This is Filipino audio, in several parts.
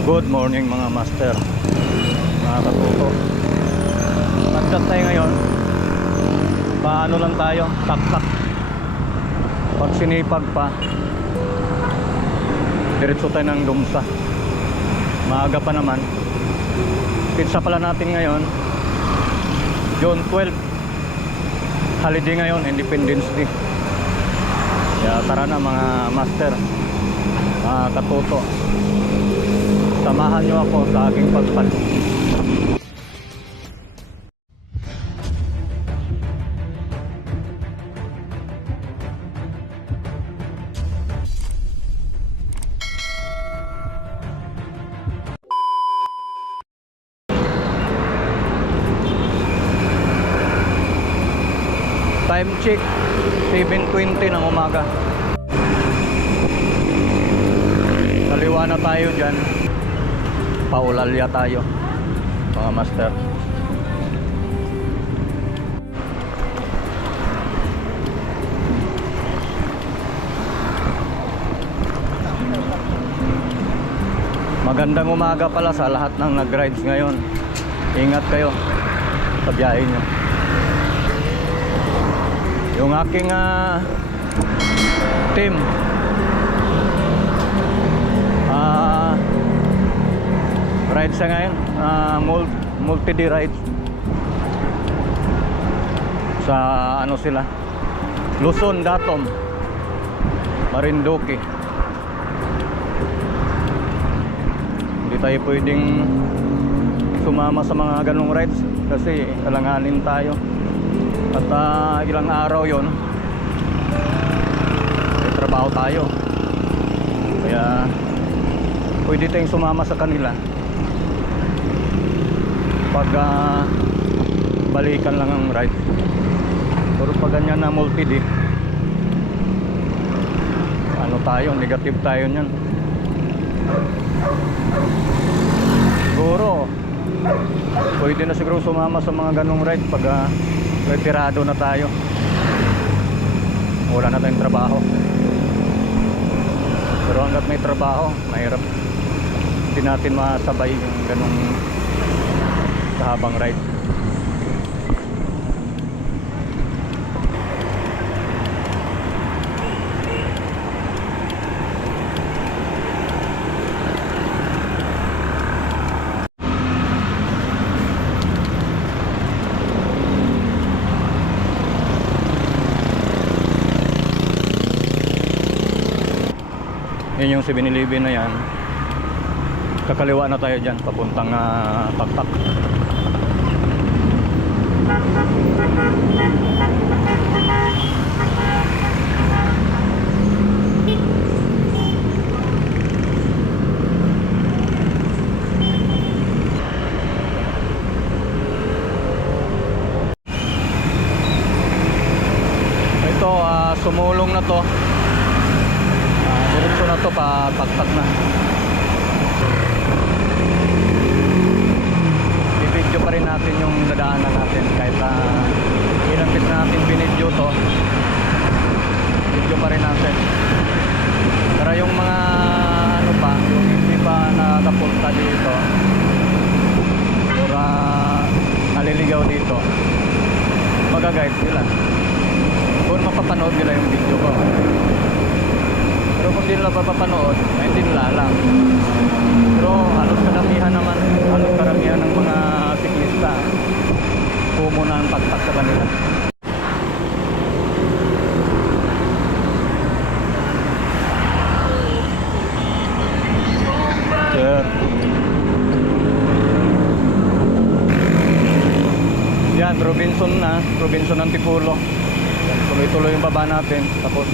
Good morning mga master, mga katuto. Nagdat tayo ngayon. Paano lang tayo, tak-tak. Pag sinipag pa, diretso tayo ng Dumsa. Maaga pa naman. Pizza pala natin ngayon June 12. Holiday ngayon, Independence Day. Kaya tara na mga master, mga katuto, samahan nyo ako sa aking pagpad. Time check 7:20 ng umaga. Kaliwa na tayo dyan. Paulalya tayo mga master. Magandang umaga pala sa lahat ng nag-rides ngayon. Ingat kayo sa biyahe nyo. Yung aking team, rides sa ngayon, multi-day rides sa ano sila, Luzon, Datom, Marinduque. Hindi tayo pwedeng sumama sa mga ganong rides kasi alanganin tayo. At ilang araw yon may trabaho tayo, kaya pwede tayong sumama sa kanila pag balikan lang ang ride. Pero pag ganyan na multi-day, ano tayo, negative tayo nyan. Siguro pwede na siguro sumama sa mga ganong ride pag retirado na tayo, wala na tayong trabaho. Pero hanggat may trabaho, mahirap, hindi natin masabay yung ganong kahabang ride. Yan yung 7-Eleven na yan. Kakaliwa na tayo dyan, papuntang Tak-tak. Ito, sumulong na to. Diretso na to, pa Tak-tak na. I-video pa rin natin yung dadaanan natin kahit ilang bit natin binidyo to, video pa rin natin. Pero yung mga ano pa, yung hindi pa nakapunta dito or naliligaw dito, magaguide sila kung mapapanood nila yung video ko. Pero kung di nila papapanood, ay hindi nila alam. Pero halos karamihan ng mga siklista pumuna ang Tak-tak sa kanila. Sir, yan, Robinson Antipolo. Tuloy-tuloy yung baba natin. Tapos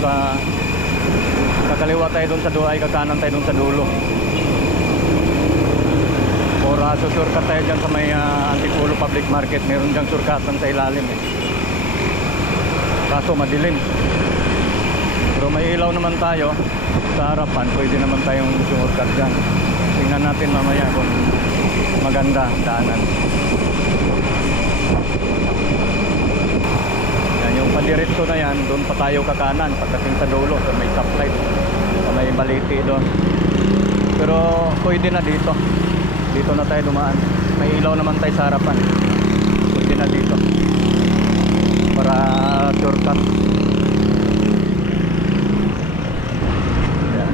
kakaliwa tayo dun sa duay, kakanan tayo dun sa dulo. Or susurkat tayo dyan sa may Antipolo Public Market. Meron dyan surkatan sa ilalim kaso madilim. Pero may ilaw naman tayo sa harapan, pwede naman tayong surkat dyan. Tingnan natin mamaya kung maganda daanan. Yan yung padiretso na yan, doon pa tayo kakanan pagdating sa dulo, sa may stoplight, sa may Baliti doon. Pero pwede na dito. Dito na tayo dumaan. May ilaw naman tayo sa harapan. Pwede na dito. Para shortcut. Yan.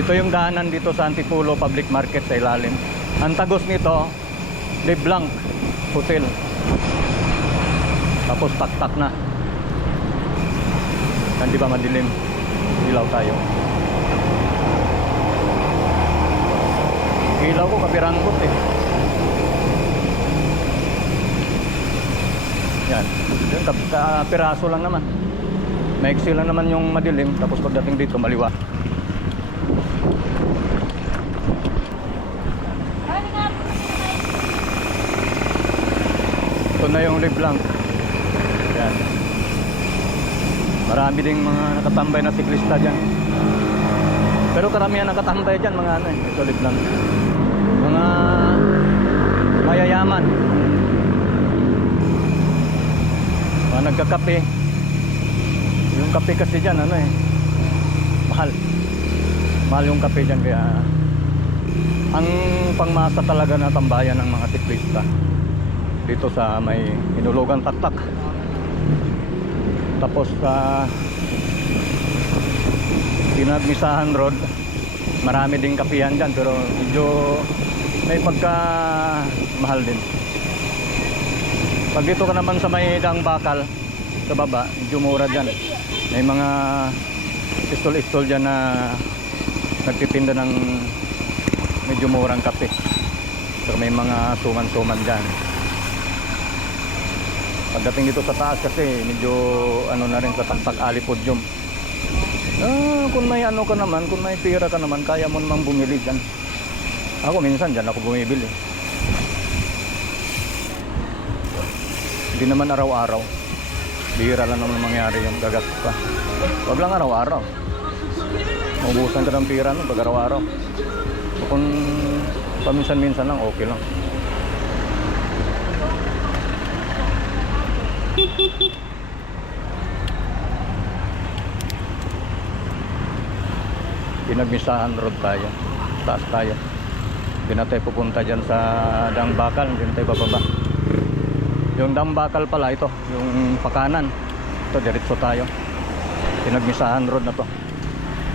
Ito yung daanan dito sa Antipolo Public Market sa ilalim. Ang tagos nito, LeBlanc Hotel. Tapos tak-tak na. Hindi ba madilim? Ilaw tayo. Ilaw ko kapirangkot eh. Yan. Piraso lang naman. Maiksi lang naman yung madilim. Tapos pagdating dito maliwa. Ito na yung LeBlanc. Yan. Marami ding mga nakatambay na siklista dyan. Pero karamihan nakatambay dyan mga ano eh. Ito LeBlanc. Mga mayayaman. Mga nagkakape. Yung kape kasi dyan ano eh, mahal. Mahal yung kape dyan. Kaya ang pangmasa talaga na tambayan ng mga siklista dito sa may Hinulugan Taktak. Tapos sa Pinagmisahan Road, marami ding kapihan dyan, pero medyo may pagka mahal din. Pag dito ka naman sa may Daang Bakal sa baba, medyo mura dyan. May mga istol-istol dyan na nagtitinda ng medyo murang kape. So may mga suman-suman dyan. Pagdating dito sa taas kasi medyo ano na rin sa Taktak Alipudyum. Kung may ano ka naman, kung may pira ka naman, kaya mo namang bumili dyan. Ako minsan dyan ako bumibili. Hindi naman araw-araw. Bihira lang naman mangyari yung gagas pa. Wag lang araw-araw. Maubusan ka ng pira no, pag araw-araw. So, kung paminsan-minsan lang, okay lang. Pinagmisahan Road tayo. Taas tayo. Hindi na tayo pupunta dyan sa Daang Bakal. Hindi na tayo bababa. Yung Daang Bakal pala ito. Yung pakanan. Ito diretso tayo. Pinagmisahan Road na to.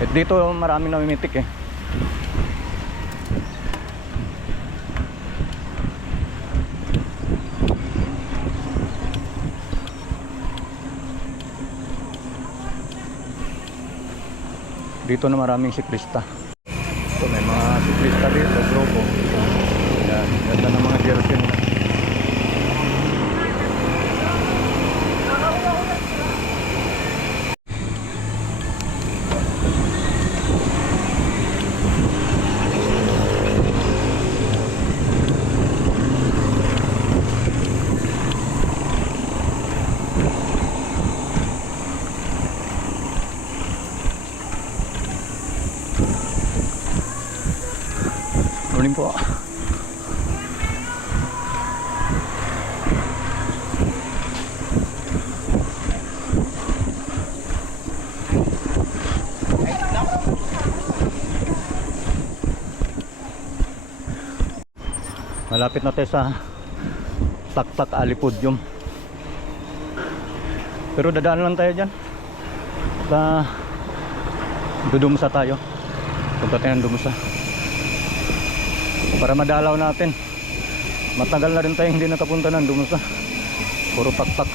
At dito maraming namimitik eh. Dito na maraming siklista. So may mga siklista dito, grupo. Yan, ganda ng mga jersey nila. Morning po. Malapit na tayo sa Taktak Alipudyum. Pero dadaan lang tayo dyan. Sa Dudumsa tayo. Punta tayo ng Dumsa para madalaw natin. Matagal na rin tayo hindi nakapunta ng Dumsa. Puro taktak.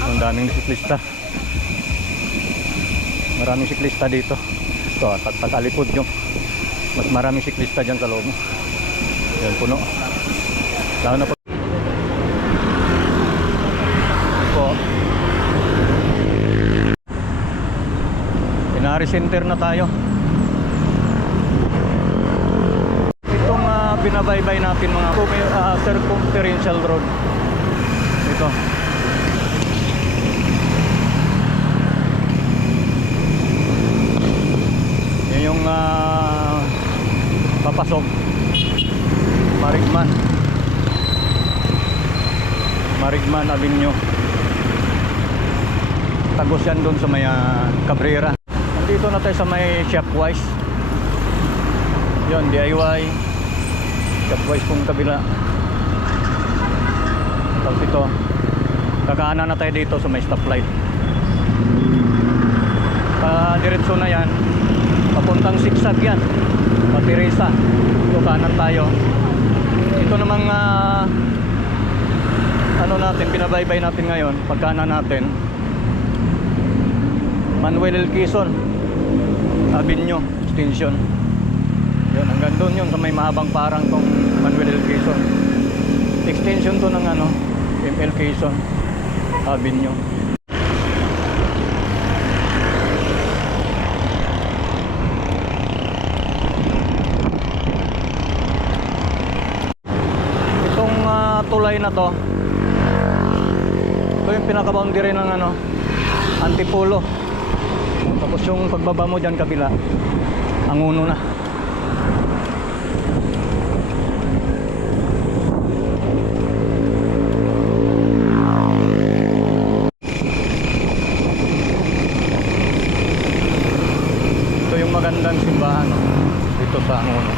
Ang daming siklista. Maraming siklista dito. Ito, Taktak Alipudyum. Mas maraming siklista dyan sa loob. Yan, puno. Lalo na po. Inari Center na tayo. Itong binabaybay natin mga circumferential road. Ito. Yan yung papasok Marigman Avenue. Tagos yan doon sa may Cabrera. Nandito na tayo sa may Shopwise. Yun, DIY. Stepwise kung kabila. Tapos ito, kakaanan na tayo dito sa may stoplight. Diretso na yan, papuntang sigsag yan, Patiresa. Ito kanan tayo. Ito namang ano natin, pinabaybay natin ngayon, pagkanan natin, Manuel L. Quezon Avenue extension. Yun, hanggang doon yun sa may mahabang parang tong Manuel L. Quezon. Extension to ng ano, ML Quezon Avenue. Itong tulay na to, ito yung pinaka-boundary ng ano, Antipolo. Tapos yung pagbaba mo dyan kabila, ang uno na. Ito yung magandang simbahan, no? Dito sa Angono.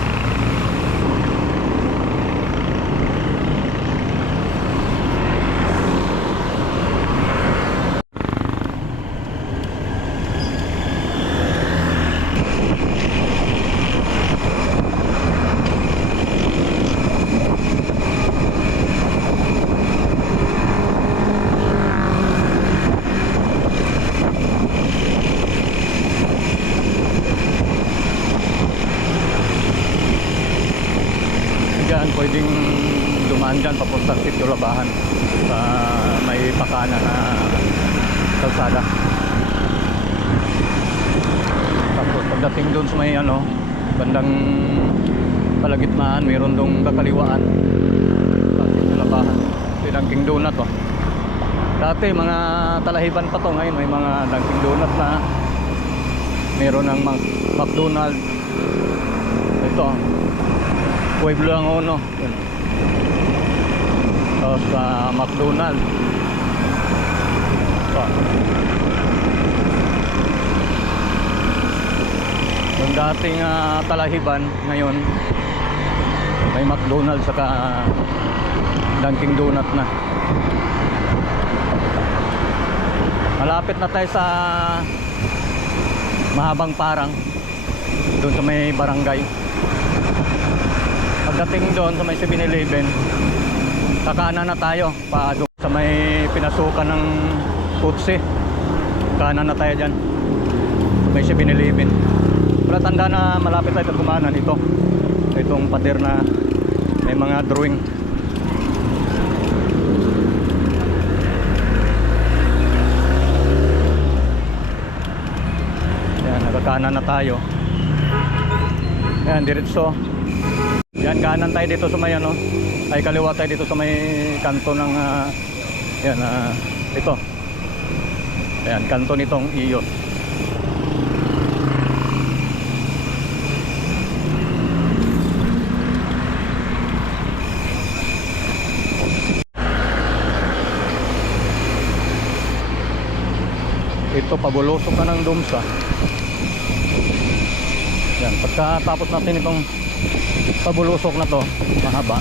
Diyan, pwedeng dumaan dyan papuntang Sitio Labahan sa may pakana na kalsada. Tapos pagdating doon sa may ano, bandang kalagitnaan, mayroon doong kakaliwaan sa Sitio Labahan. Ito yung Dunkin Donut, oh. Dati mga talahiban pa to, ngayon may mga Dunkin Donut na, mayroon ng McDonald's. Ito Pueblo Angono. Yun. Tapos McDonald's. So, yung dating talahiban, ngayon may McDonald's saka Dunkin Donut na. Malapit na tayo sa mahabang parang, doon sa may barangay. Pagdating doon sa may 7-Eleven, kakanan na tayo pa doon sa may pinasukan ng Putsi. Kanan na tayo dyan, may 7-Eleven. Wala, tanda na malapit tayo sa kumanan. Itong pader na may mga drawing. Yan, nakakanan na tayo. Yan, diretso. Yan, kanan tayo dito sa may ano, ay kaliwa tayo dito sa may kanto ng yan, ito. Ayan, kanto nitong Iyos. Ito, pabulusok ka ng Dumsa. Yan, pagkatapos natin itong pabulusok na to, mahaba,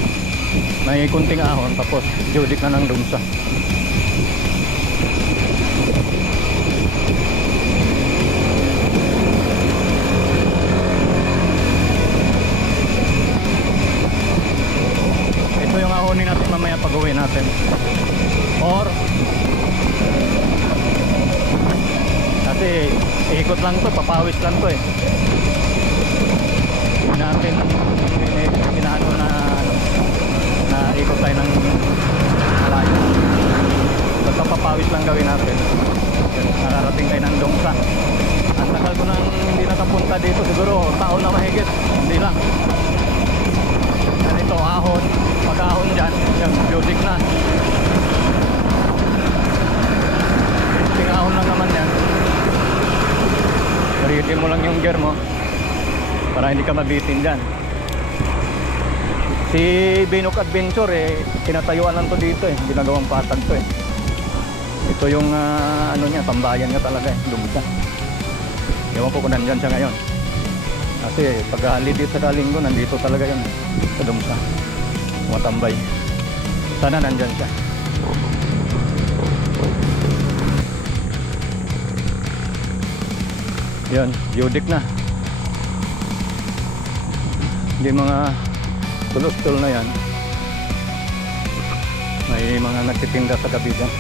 may kunting ahon, tapos judik na ng Dumsa. Ito yung ahonin natin mamaya pag-uwi natin, or kasi ikot lang to, papawis lang to eh. Natin pinaano na ikot tayo ng malayo. Basta papawis lang gawin natin. Nakarating tayo ng Dumsa. Ang tagal ko nang hindi nakapunta dito, siguro taon na mahigit, hindi lang. Ganito, ahon, pag-ahon dyan, yung music na. Ting ahon lang naman yan. Paritin mo lang yung gear mo para hindi ka mabitin dyan. Si Binok Adventure tinatayuan lang to dito ginagawang patag to Ito yung ano niya, tambayan niya talaga Dumsa. Ewan ko kung nandyan siya ngayon. Kasi pag holiday sa Linggo, nandito talaga yun. Sa Dumsa. Matambay. Sana nandyan siya. Yan, Yudik na. Hindi mga tulostol na yan. May mga nagtitinda sa gabi dyan.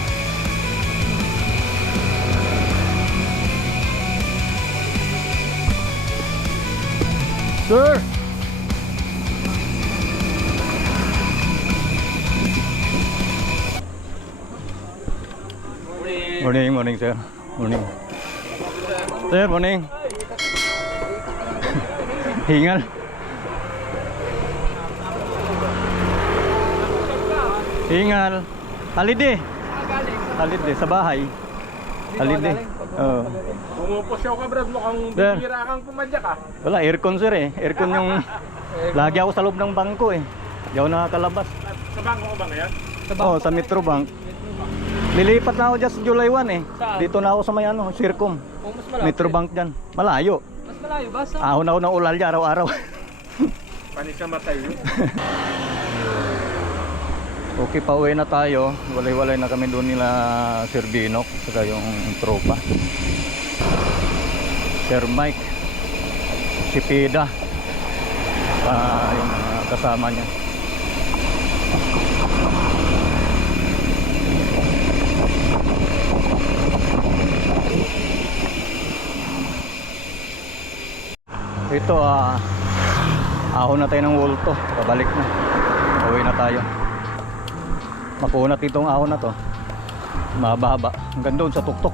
Sir! Morning, sir. Morning. Sir, morning. Hingal. Hingal. Halide. Halide sa bahay. Halide. Oo. Pumupusyaw ka, Brad. Mukhang bibira kang pumadyak ah. Wala, aircon sir eh. Aircon yung... Lagi ako sa loob ng bangko eh. Hindi ako nakakalabas. Sa bangko ka ba ngayon? Oo, sa Metrobank. Lilipat na ako dyan sa July 1 eh. Saan? Dito na ako sa may ano, Circom. Oh, mas malapit. Metrobank dyan. Malayo. Mas malayo ba? Sa Ahon ako ng ulalya araw-araw. panis ka matay yun. Okay, pauwi na tayo. Walay-walay na kami doon nila Sir Binok saka yung tropa. Sir Mike, si Pida, yung kasama niya. Ito ahon na tayo ng Wolto. Pabalik na. Pauwi na tayo. Makunat itong ahon na to. Mahaba-haba. Hanggang doon sa tuktok.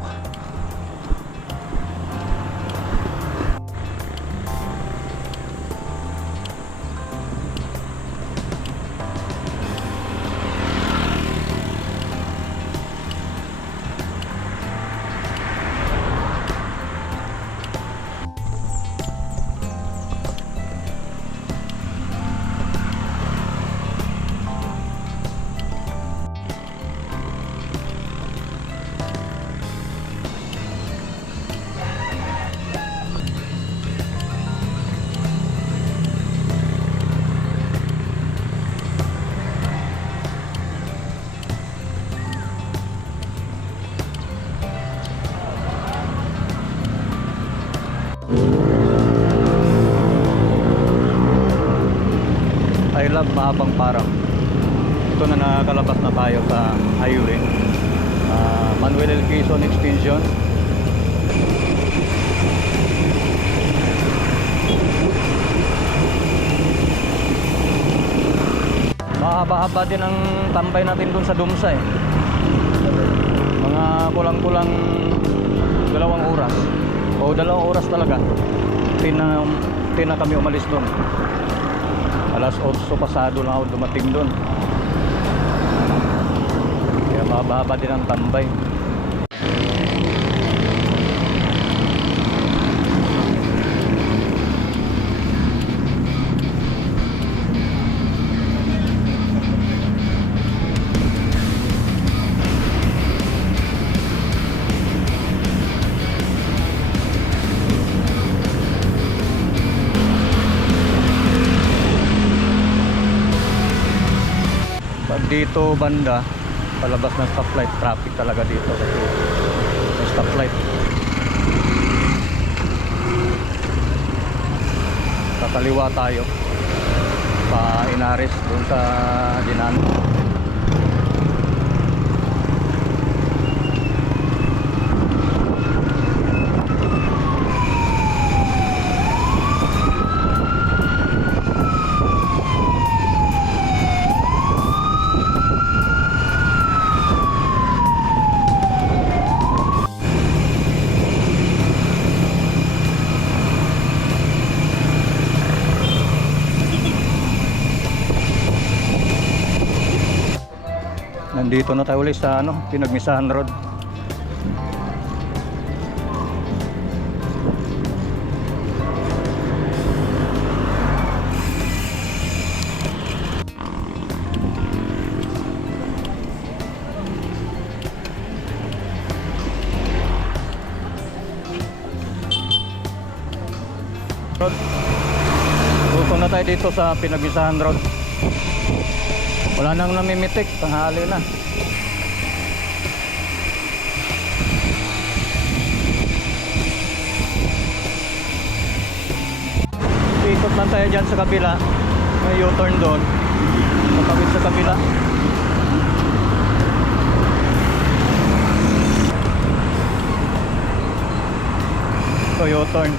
I love Mahabang Parang. Ito na nakakalabas na tayo sa highway. Manuel L. Quezon Extension. Mahaba-haba din ang tambay natin dun sa Dumsa eh. Mga kulang-kulang 2 oras. O 2 oras talaga. Tina kami umalis dun. Alas 8 pasado lang ako dumating doon. Kaya mahaba din ang tambay. Dito banda palabas ng stoplight, traffic talaga dito kasi may stoplight. Kakaliwa tayo pa Inares doon sa Dinano. Nandito na tayo ulit sa Pinagmisahan Road. Road. dito sa Pinagbisahan Road. Wala nang namimitik, tanghali na. Ikot lang tayo dyan sa kabila. May U-turn doon. Matawid sa kabila. Ito U-turn.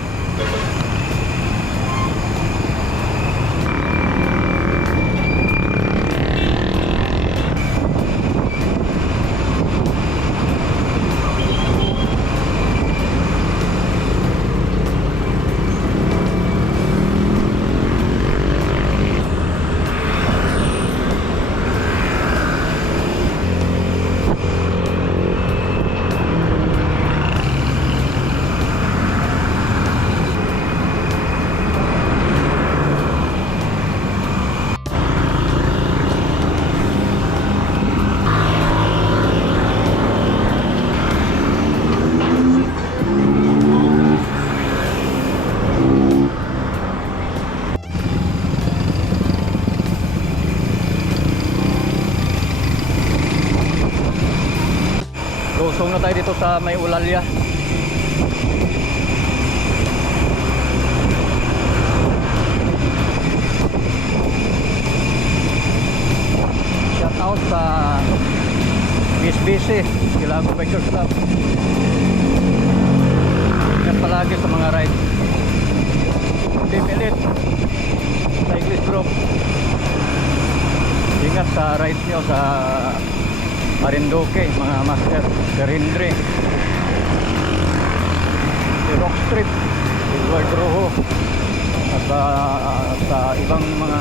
Lusong na tayo dito sa may Ulalya. Shout out sa Miss BC, Silago Bikers Club. Ingat palagi sa mga ride. Team Elite, Cyclist Group. Ingat sa rides nyo sa Marinduque, mga master. Garindre, si Rockstrip, Edward Rojo, at sa ibang mga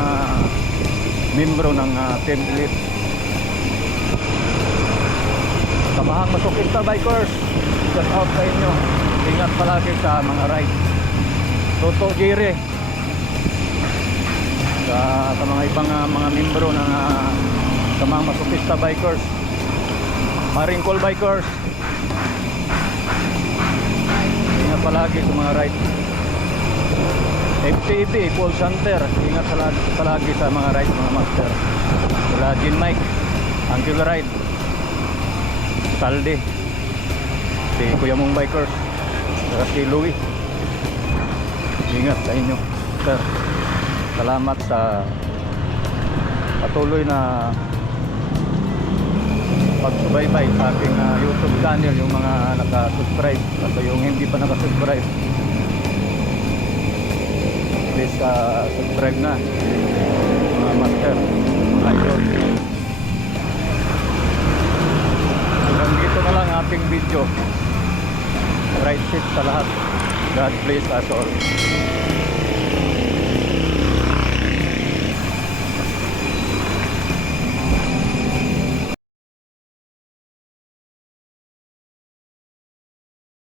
membro ng Team Elite. Samahang Masokista Bikers, shout out sa inyo. Ingat palagi sa mga ride. Toto Jire, sa mga ibang mga membro ng Samahang Masokista Bikers. Maringkol Bikers, ingat palagi sa mga ride. FTV, Paul Santer, ingat palagi sa mga ride, mga master. Sila Gin Mike, Angular Ride, Salde, si Kuya Mong Bikers, saka si Louie. Ingat sa inyo, sir. Salamat sa patuloy na pagsubaybay sa aking YouTube channel, yung mga naka-subscribe at yung hindi pa naka-subscribe, please subscribe na, mga master, mga idol. Hanggang dito na lang ating video. Ride safe sa lahat. God bless us all.